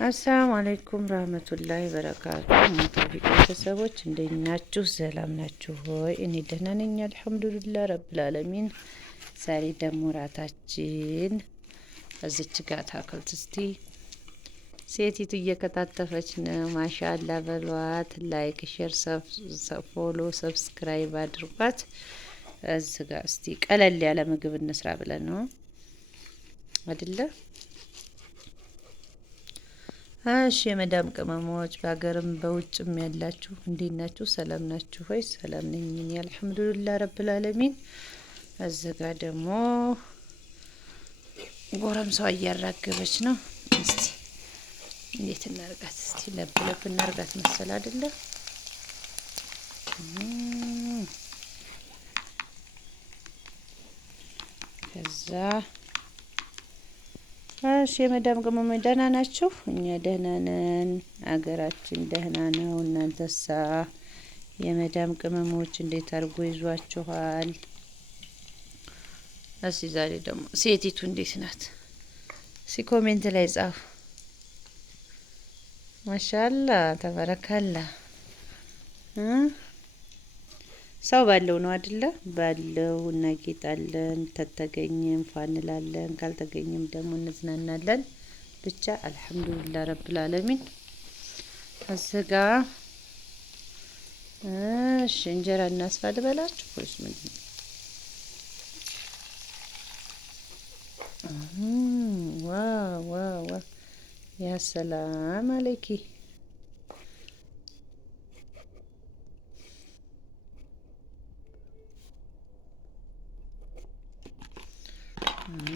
አሰላሙ አለይኩም ረህመቱላሂ በረካቱሁ። ሙታፊቅ ቤተሰቦች እንዴት ናችሁ? ሰላም ናችሁ ሆይ? እኔ ደህና ነኝ አልሐምዱሊላህ ረብል ዓለሚን። ዛሬ ደግሞ ራታችን እዚች ጋር ታክልት እስቲ ሴቲቱ እየከታተፈች ነው። ማሻአላ በሏት። ላይክ፣ ሼር፣ ፎሎ፣ ሰብስክራይብ አድርጓት። እዚህ ጋር እስቲ ቀለል ያለ ምግብ እንስራ ብለን ነው አይደለ? እሺ የመዳም ቅመሞች በሀገርም በውጭም ያላችሁ እንዴት ናችሁ? ሰላም ናችሁ ሆይ? ሰላም ነኝ እኔ አልሐምዱሊላህ ረብል ዓለሚን። እዚህ ጋር ደግሞ ጎረምሳዋ እያራገበች ነው። እስቲ እንዴት እናርጋት? እስቲ ለብ እናርጋት መሰል አይደለ? ከዛ እሺ የመዳም ቅመሞች ደህና ናችሁ? እኛ ደህና ነን። አገራችን ደህና ነው። እናንተሳ የመዳም ቅመሞች እንዴት አድርጎ ይዟችኋል? እስቲ ዛሬ ደግሞ ሴቲቱ እንዴት ናት? እስቲ ኮሜንት ላይ ጻፉ። ማሻአላ ተበረካላ። ሰው ባለው ነው አይደለ? ባለው እናጌጣለን። ተተገኘም ፋንላለን፣ ካልተገኘም ደግሞ እንዝናናለን። ብቻ አልሐምዱሊላህ ረብል ዓለሚን። አዘጋ እሺ እንጀራ እናስፋ ልበላችሁ ወይስ ምንድን ነው? ዋው ዋው ዋው ያ ሰላም አለይኪ።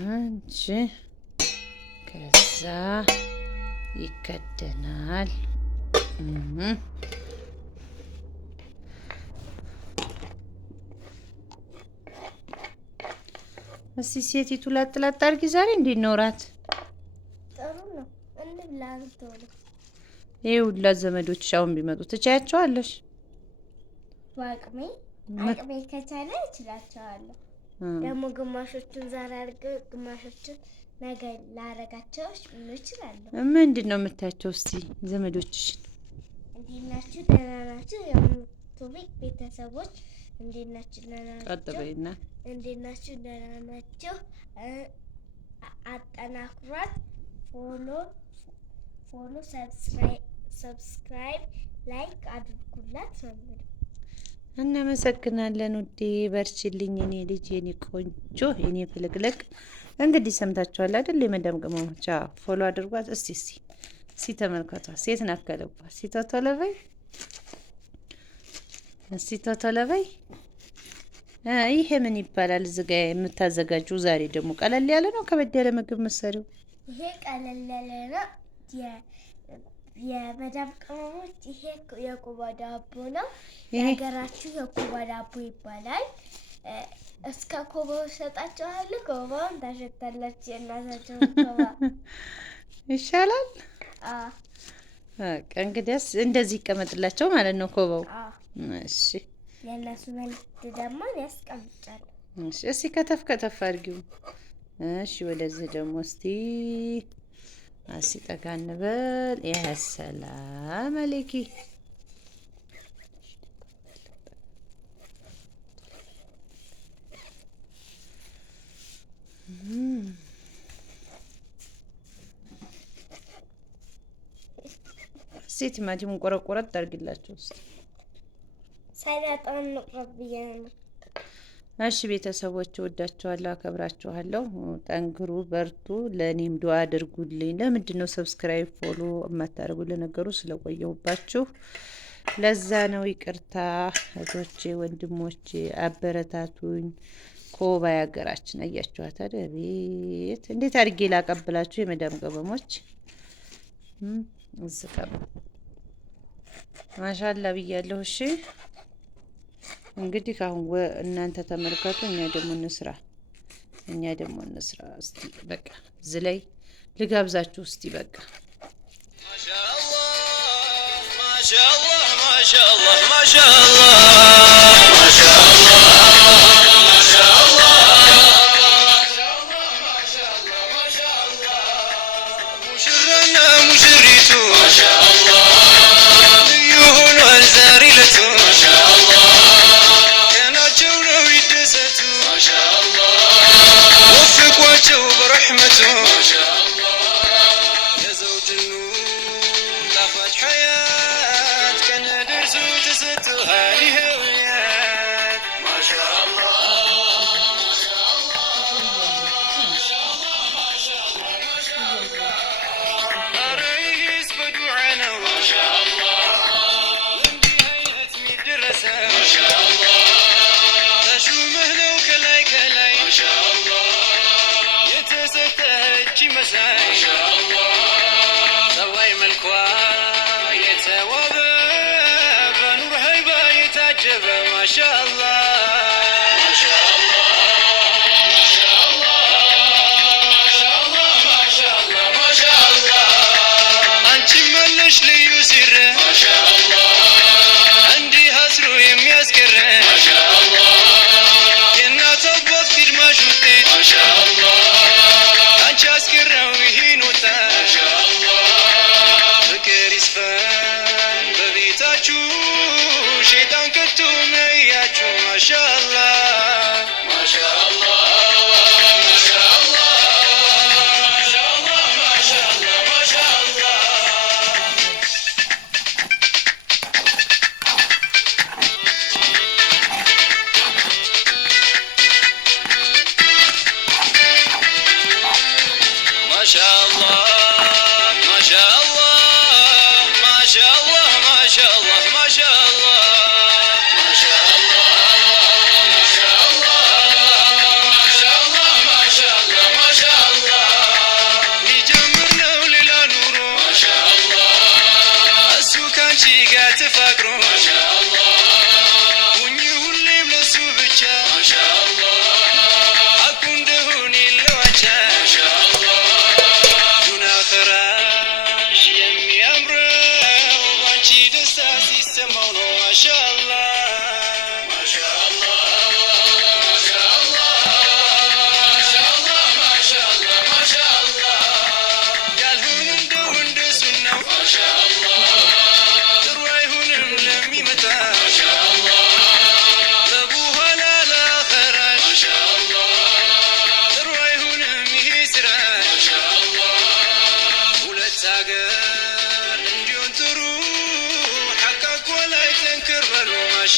አንቺ ከዛ ይከደናል። እስቲ ሴቲቱ ላጥላጥ አድርጊ። ዛሬ እንዴት ነው እራት? ጥሩ ነው። እንብላ ቶሎ። ይሄ ሁላ ዘመዶች አሁን ቢመጡ ትቻያቸዋለሽ? አቅሜ ከቻለ እችላቸዋለሁ። ደግሞ ግማሾቹን ዛሬ አድርገው ግማሾቹን ነገ ላረጋቸው እችላለሁ። ምንድን ነው የምታያቸው? እስቲ ዘመዶችሽን እንዴት ናችሁ? ደህና ናችሁ? የሙቱቢክ ቤተሰቦች እንዴት ናችሁ? ደህና ናችሁ? ቀጥበይና እንዴት ናችሁ? ደህና ናችሁ? አጠናክሯት። ፎሎ ሰብስክራይብ ላይክ አድርጉላት ነው። እናመሰግናለን ውዴ። በርችልኝ የኔ ልጅ፣ የኔ ቆንጆ፣ የኔ ፍልቅልቅ። እንግዲህ ሰምታችኋል አይደል? የመዳም ቅመሞች ፎሎ አድርጓት። እስቲ ተመልከቷት። ሴት ናከለባት። እስቲ ተቶለበይ፣ እስቲ ተቶለበይ። ይሄ ምን ይባላል? እዚህ ጋር የምታዘጋጁ ዛሬ ደግሞ ቀለል ያለ ነው ከበድ ያለ ምግብ መሰሪው? ይሄ ቀለል ያለ ነው የመዳም ቅመሞች። ይሄ የኩባ ዳቦ ነው። የሀገራችሁ የኩባ ዳቦ ይባላል። እስከ ኮባው ሰጣችኋለሁ። ኮባውን ታሸታላችሁ። የእናታችሁ ኮባ ይሻላል። በቃ እንግዲያስ እንደዚህ ይቀመጥላቸው ማለት ነው ኮባው። እሺ የእነሱ መልዕክት ደግሞ ያስቀምጫለሁ። እሺ እስቲ ከተፍ አድርጊው። እሺ ወደዚህ ደግሞ እስቲ ጠጋ እንበል። ያ ሰላም አለይኪ። እስቲ ቲማቲሙን ቆረቆረት አድርጊላቸው። ሰላጣውን ንቅረብ ብዬ ነው። እሺ ቤተሰቦች ወዳችኋለሁ፣ አከብራችኋለሁ። ጠንክሩ፣ በርቱ። ለእኔም ዱአ አድርጉልኝ። ለምንድን ነው ሰብስክራይብ ፎሎ የማታደርጉ? ለነገሩ ስለቆየሁባችሁ ለዛ ነው። ይቅርታ እህቶቼ፣ ወንድሞቼ አበረታቱኝ። ኮባ ያገራችን አያችኋት አይደል? ቤት እንዴት አድርጌ ላቀብላችሁ የመዳም ቅመሞች። እዝቃ ማሻአላ ብያለሁ። እሺ እንግዲህ አሁን እናንተ ተመልከቱ፣ እኛ ደግሞ እንስራ። እስቲ በቃ እዚህ ላይ ልጋብዛችሁ። እስቲ በቃ ማሻአላህ ማሻአላህ ማሻአላህ ማሻአላህ ማሻአላህ يهون زاري لتو ما شاء الله كناجو لو يدسته ما شاء الله وفق وجهه برحمته ما شاء الله يا زوج النور طافت حياة كان درسو تستو هذه الحياة ما شاء الله ما شاء الله ما شاء الله ما شاء الله ما شاء الله أريس بدوعنا ما شاء الله لندي هيئة مدرسة ما شاء الله تشومه لو كلاي كلاي ما شاء الله يتستهج مساي ما شاء الله سواي ملكوا يتوابى بنور هيبة يتعجب ما شاء الله ما شاء الله ما شاء الله ما شاء الله ما شاء الله ما شاء الله أنت ملش لي يسر ما شاء الله عندي هسرو يميسكر ما شاء الله ينا تبط في ما شفتي ما شاء الله أنت أسكر وهين وتا ما شاء الله فكر يسفن ببيتاچو شيطان كتوم ياچو ما شاء الله ما شاء الله ما شاء الله ما شاء الله ما شاء الله ما شاء الله ما شاء الله ما شاء الله ما شاء الله ما شاء الله ما شاء الله ما شاء الله ما شاء الله ما شاء الله ما شاء الله ما شاء الله يجمرنا وليلا نورو ما شاء الله السكان شيقا تفكرو ما شاء الله وني ولي بلسو بچا ما شاء الله أكون دهوني لوجه ما شاء الله دونا خراش يمي أمره وانشي دساس يسمونه ما شاء الله ما شاء الله ما شاء الله ما شاء الله ما شاء الله ما شاء الله قال هون ندو ندسنا ما شاء الله تروي هون لمي متى ما شاء الله لابوها لا لا خراش ما شاء الله تروي هون ميسرا ما شاء الله ሁለት ሀገር እንዲሆን ጥሩ ሐቃቅ ወላይ ተንክር በሉ ማሻ